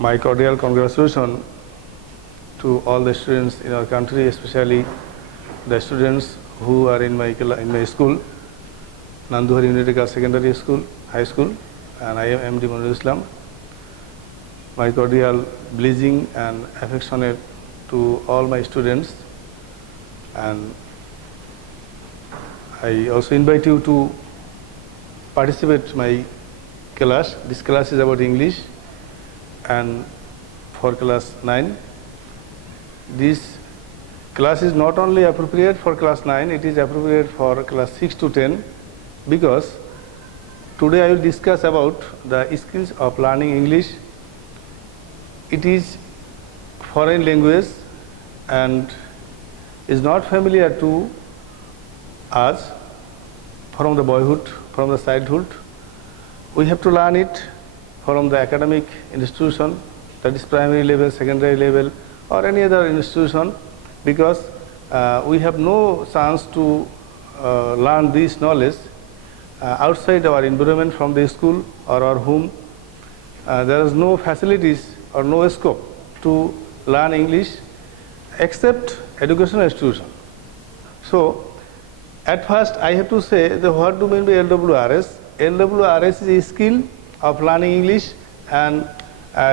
My cordial congratulations to all the students in our country, especially the students who are in my school, Nanduhar Unity Girls Secondary School, High School, and I am MD Monirul Islam. My cordial blessing and affectionate to all my students, and I also invite you to participate my class. This class is about English and for class 9. This class is not only appropriate for class 9, it is appropriate for class 6 to 10, because today I will discuss about the skills of learning English. It is foreign language and is not familiar to us from the boyhood, from the childhood. We have to learn it from the academic institution, that is primary level, secondary level, or any other institution, because we have no chance to learn this knowledge outside our environment, from the school or our home. There is no facilities or no scope to learn English except educational institution. So at first I have to say that what do you mean by LWRS? LWRS is a skill of learning English, and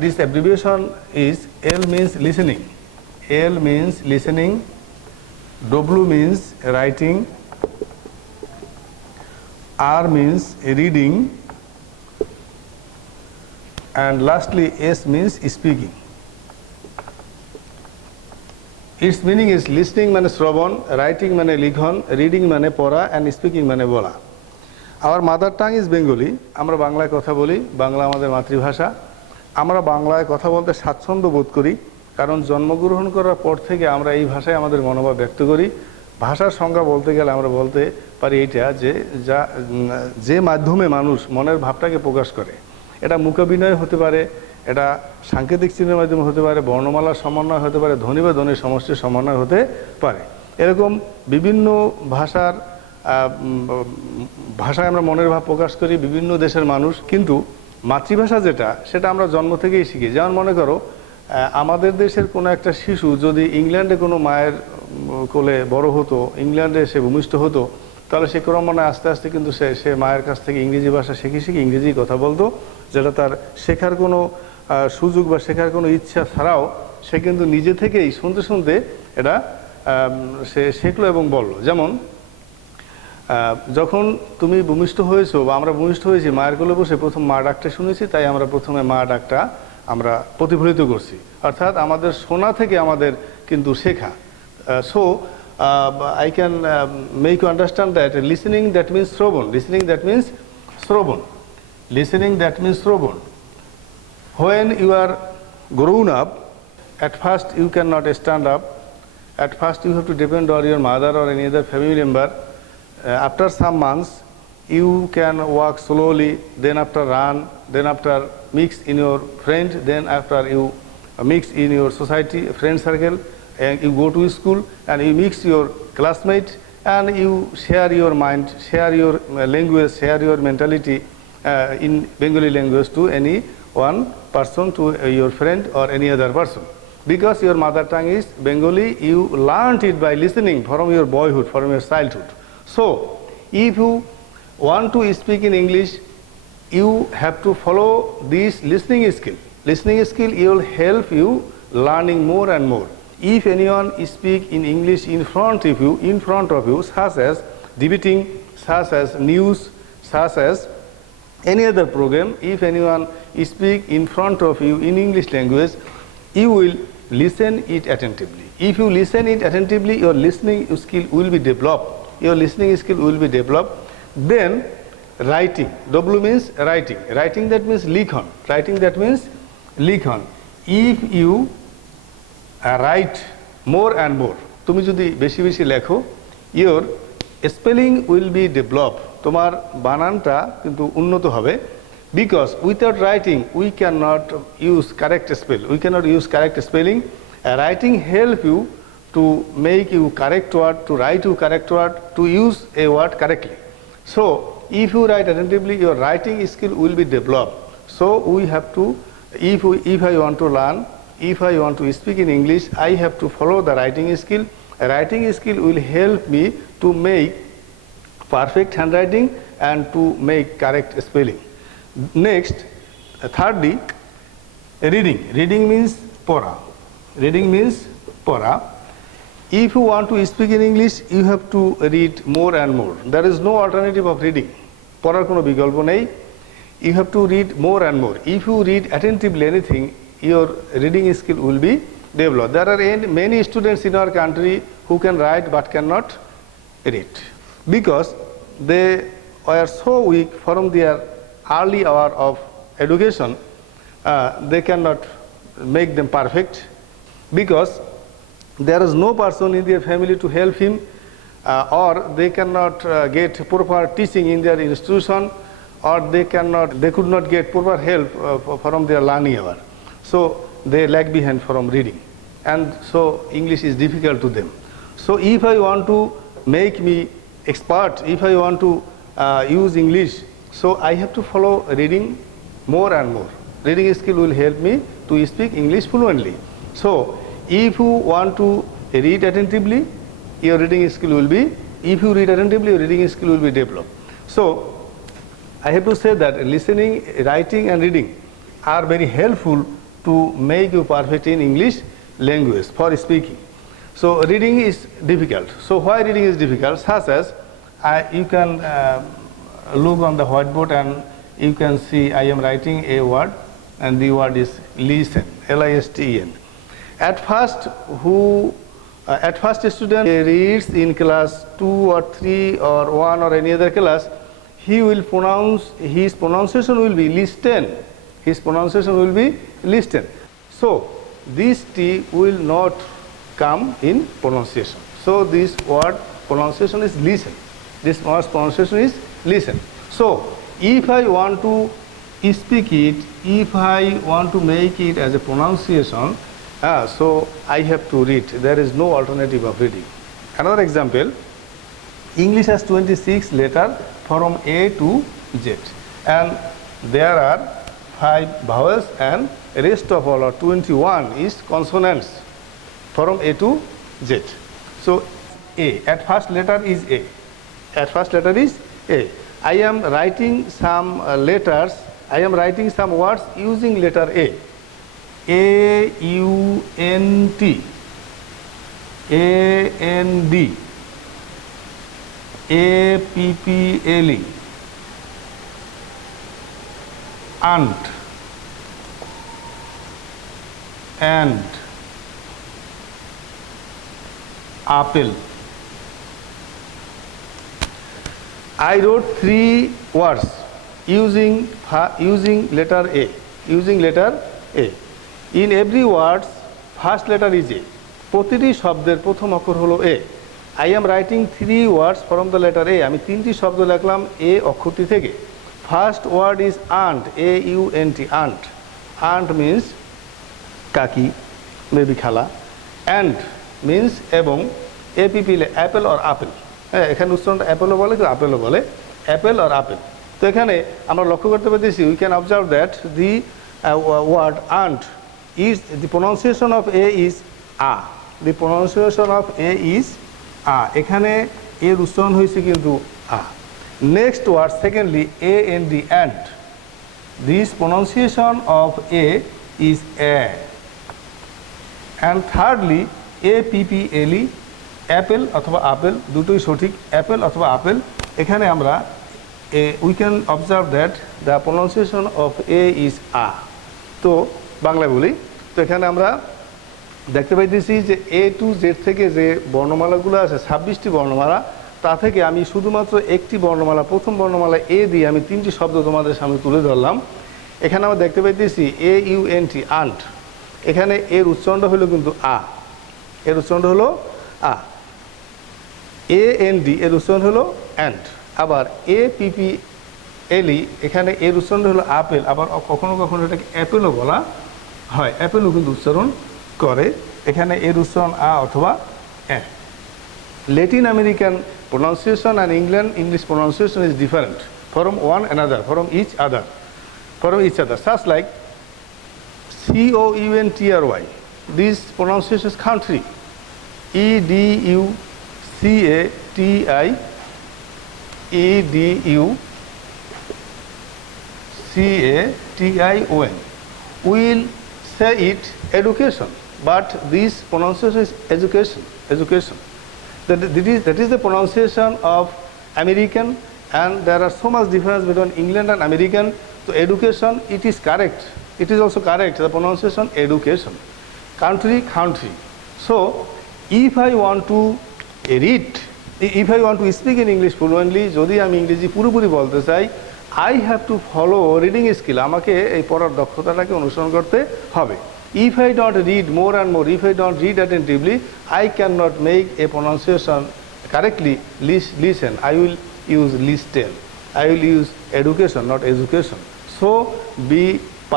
this abbreviation is L means listening. L means listening, W means writing, R means reading, and lastly S means speaking. Its meaning is listening mane shravan, writing mane likhon, reading mane pora, and speaking mane bola. Our mother tongue is Bengali. আমরা বাংলায় কথা বলি, বাংলা আমাদের মাতৃভাষা। আমরা বাংলায় কথা বলতে স্বাচ্ছন্দ্য বোধ করি, কারণ জন্মগ্রহণ করার পর থেকে আমরা এই ভাষায় আমাদের মনোভাব ব্যক্ত করি। ভাষার সংজ্ঞা বলতে গেলে আমরা বলতে পারি এইটা যে মাধ্যমে মানুষ মনের ভাবটাকে প্রকাশ করে। এটা মুখাভিনয় হতে পারে, এটা সাংকেতিক চিহ্নের মাধ্যমে হতে পারে, বর্ণমালার সমন্বয় হতে পারে, ধ্বনি বা ধ্বনির সমষ্টির সমন্বয় হতে পারে। এরকম বিভিন্ন ভাষায় আমরা মনের ভাব প্রকাশ করি বিভিন্ন দেশের মানুষ, কিন্তু মাতৃভাষা যেটা, সেটা আমরা জন্ম থেকেই শিখি। যেমন মনে করো, আমাদের দেশের কোনো একটা শিশু যদি ইংল্যান্ডে কোনো মায়ের কোলে বড় হতো, ইংল্যান্ডে সে ভূমিষ্ঠ হতো, তাহলে সে ক্রমান্বয়ে আস্তে আস্তে কিন্তু সে মায়ের কাছ থেকে ইংরেজি ভাষা শিখে ইংরেজি কথা বলতো, যেটা তার শেখার কোনো সুযোগ বা শেখার কোনো ইচ্ছা ছাড়াও সে কিন্তু নিজে থেকেই শুনতে শুনতে এটা সে শিখলো এবং বলল। যেমন যখন তুমি ভূমিষ্ঠ হয়েছো বা আমরা ভূমিষ্ঠ হয়েছি, মায়ের কোলে বসে প্রথম মা ডাকটা শুনেছি, তাই আমরা প্রথমে মা ডাকটা আমরা প্রতিফলিত করছি, অর্থাৎ আমাদের শোনা থেকে আমাদের কিন্তু শেখা। So I can make you understand that listening, that means শ্রবণ. Listening, that means শ্রবণ. Listening, that means শ্রবণ. When you are grown up, at first you cannot stand up. At first you have to depend on your mother or any other family member. After some months you can walk slowly, then after run, then after mix in your friend, then after you mix in your society, friend circle, and you go to school and you mix your classmates and you share your mind, share your language, share your mentality in Bengali language to any one person, to your friend or any other person. Because your mother tongue is Bengali, you learned it by listening from your boyhood, from your childhood. So if you want to speak in English, you have to follow this listening skill. Listening skill will help you learning more and more. If anyone speak in English in front of you, such as debating, such as news, such as any other program, if anyone speak in front of you in English language, you will listen it attentively. If you listen it attentively, your listening skill will be developed. Your listening skill will be developed. Then writing, W means writing. Writing, that means likhon. Writing, that means likhon. If you write more and more, তুমি যদি বেশি বেশি লেখো, your spelling will be developed. তোমার বানানটা কিন্তু উন্নত হবে, because without writing we cannot use correct spell. We cannot use correct spelling. Writing help you to make you correct word, to write you correct word, to use a word correctly. So if you write attentively, your writing skill will be developed. So we have to If I want to learn, if I want to speak in English, I have to follow the writing skill. A writing skill will help me to make perfect handwriting and to make correct spelling. Next, thirdly, reading. Reading means pora. Reading means pora. If you want to speak in English, you have to read more and more. There is no alternative of reading. পড়ার কোনো বিকল্প নেই. You have to read more and more. If you read attentively anything, your reading skill will be developed. There are many students in our country who can write but cannot read because they were so weak from their early hour of education. They cannot make them perfect because there is no person in their family to help him, or they cannot get proper teaching in their institution, or they could not get proper help from their learning hour. So they lag behind from reading, and so English is difficult to them. So if I want to make me expert, if I want to use English, so I have to follow reading more and more. Reading skill will help me to speak English fluently. So if you want to read attentively, your reading skill will be, if you read attentively, your reading skill will be developed. So I have to say that listening, writing and reading are very helpful to make you perfect in English language for speaking. So reading is difficult. So why reading is difficult? Such as you can look on the whiteboard and you can see I am writing a word and the word is listen, L-I-S-T-E-N. At first a student reads in class 2 or 3 or 1 or any other class, he will pronounce, his pronunciation will be listen. His pronunciation will be listen. So this T will not come in pronunciation. So this word pronunciation is listen. This word pronunciation is listen. So if I want to speak it, if I want to make it as a pronunciation, so I have to read. There is no alternative of reading. Another example, English has 26 letters from A to Z, and there are 5 vowels and rest of all, or 21 is consonants from A to Z. So A, at first letter is A. At first letter is A. I am writing some letters, I am writing some words using letter A. A-U-N-T, A-N-D, A-P-P-L-E, ant, and, apple. I wrote 3 words using letter A. Using letter A. In every word, first letter is A. প্রতিটি শব্দের প্রথম অক্ষর হলো A. I am writing 3 words from the letter A. আমি 3টি শব্দ লিখলাম A অক্ষরটি থেকে. First word is ant, A-U-N-T, ant. Ant means কাকি, maybe খালা. And means এবং, A-P-P-L, apple or apple. হ্যাঁ, এখানে উচ্চারণটা অ্যাপেলও বলে, কেউ আপেলও বলে, অ্যাপেল or apple. তো এখানে আমরা লক্ষ্য করতে পারতেছি, we can observe that the word ant is, the pronunciation of A is A. The pronunciation of A is A. এখানে এর উচ্চারণ হয়েছে কিন্তু A. Next word, secondly, A-N-D, ant. This pronunciation of A is A. And thirdly, A-P-P-L-E, Apple অথবা apple, দুটোই সঠিক, Apple অথবা apple. এখানে আমরা we can observe that the pronunciation of A is A. তো বাংলায় বলি, তো এখানে আমরা দেখতে পাইতেছি যে A to Z থেকে যে বর্ণমালাগুলো আছে 26টি বর্ণমালা, তা থেকে আমি শুধুমাত্র একটি বর্ণমালা, প্রথম বর্ণমালা A দিয়ে আমি 3টি শব্দ তোমাদের সামনে তুলে ধরলাম। এখানে আমরা দেখতে পাইতেছি A-U-N-T, আন্ট। এখানে এর উচ্চারণটা হলো কিন্তু আ, এর উচ্চারণটা হলো আ। A-N-D এর উচ্চারণ হলো অ্যান্ট। আবার A-P-P-L-E এখানে এর উচ্চারণ হলো আপেল, আবার কখনো কখনো এটাকে অ্যাপেলও বলা হয়, অ্যাপেলও কিন্তু উচ্চারণ করে। এখানে এর উচ্চারণ আ অথবা এ। Latin American pronunciation and English pronunciation is different from one another, from each other. Such like country. This pronunciation is country. education. We'll say it education, but this pronunciation is education. That is the pronunciation of American, and there are so much difference between England and American. So education, it is correct. It is also correct. The pronunciation education. Country. So if I want to read, if I want to speak in English fluently, যদি আমি ইংরেজি পুরোপুরি বলতে চাই, I have to follow reading skill. আমাকে এই পড়ার দক্ষতাটাকে অনুসরণ করতে হবে. If I don't read more and more, if I don't read attentively, I cannot make a pronunciation correctly. Listen. I will use listen. I will use education, not education. So be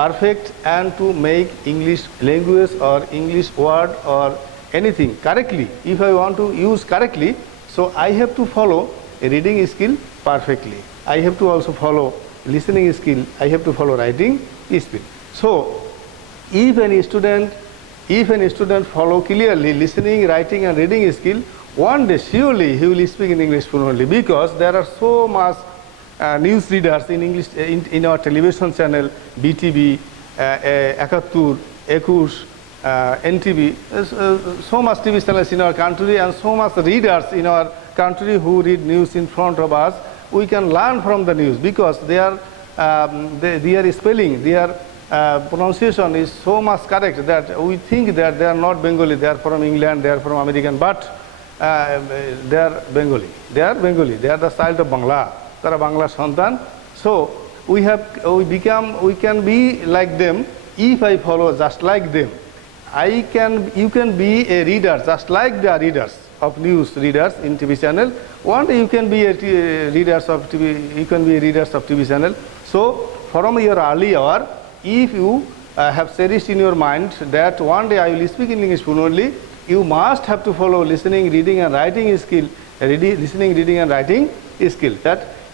perfect and to make English language or English word or anything correctly. If I want to use correctly, so I have to follow a reading skill perfectly. I have to also follow listening skill. I have to follow writing skill. So if any student follow clearly listening, writing and reading skill, one day surely he will speak in English fluently, because there are so much news readers in English in our television channel, BTV, Ekattur, Ekush, NTV, so much TV channels in our country and so much readers in our country who read news in front of us. We can learn from the news, because their spelling, their pronunciation is so much correct that we think that they are not Bengali, they are from England, they are from American, but they are Bengali. They are the child of Bangla. Tara Bangla Santan. So we can be like them if I follow just like them. You can be a reader just like the readers of news readers in TV channel. One day you can be a readers of TV channel. So from your early hour, if you have cherished in your mind that one day I will speak in English fluently, you must have to follow listening, reading and writing skill. That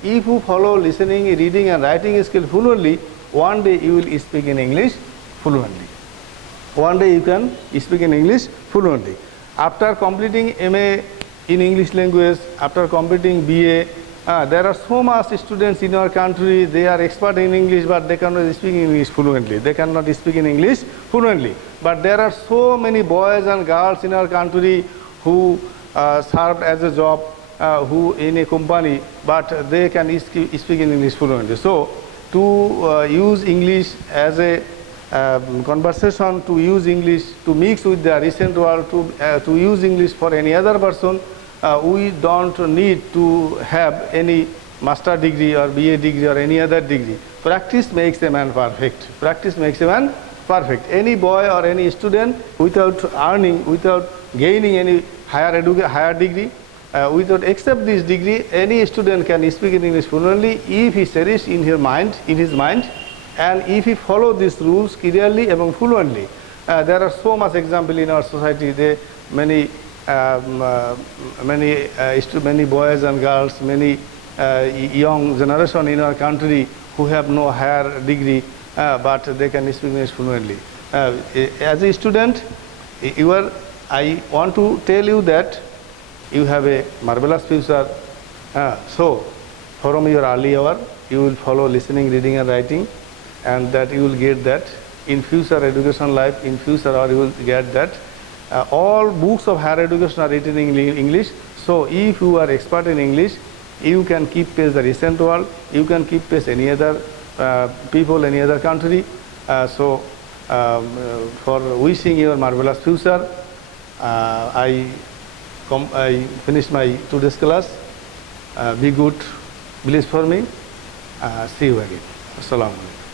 if you follow listening, reading and writing skill fluently, one day you will speak in English fluently. One day you can speak in English fluently. After completing MA in English language, after completing BA, there are so much students in our country, they are expert in English, but they cannot speak English fluently. But there are so many boys and girls in our country who served as a job, who in a company, but they can speak in English fluently. So to use English as a conversation, to use English to mix with the recent world, to use English for any other person, we don't need to have any master degree or BA degree or any other degree. Practice makes a man perfect. Any boy or any student, without earning, without gaining any higher degree, without accept this degree, any student can speak in English fluently if he cherishes in his mind, and if he follow these rules clearly and fluently. There are so much example in our society. Many boys and girls, many young generation in our country who have no higher degree, but they can speak English fluently. As a student, I want to tell you that you have a marvelous future. So from your early hour, you will follow listening, reading and writing, and that you will get that in future education life, in future or you will get that. All books of higher education are written in English. So if you are expert in English, you can keep pace the recent world, you can keep pace any other people, any other country. For wishing your marvelous future, I finished my today's class. Be good, please for me. See you again. Assalamu alaikum.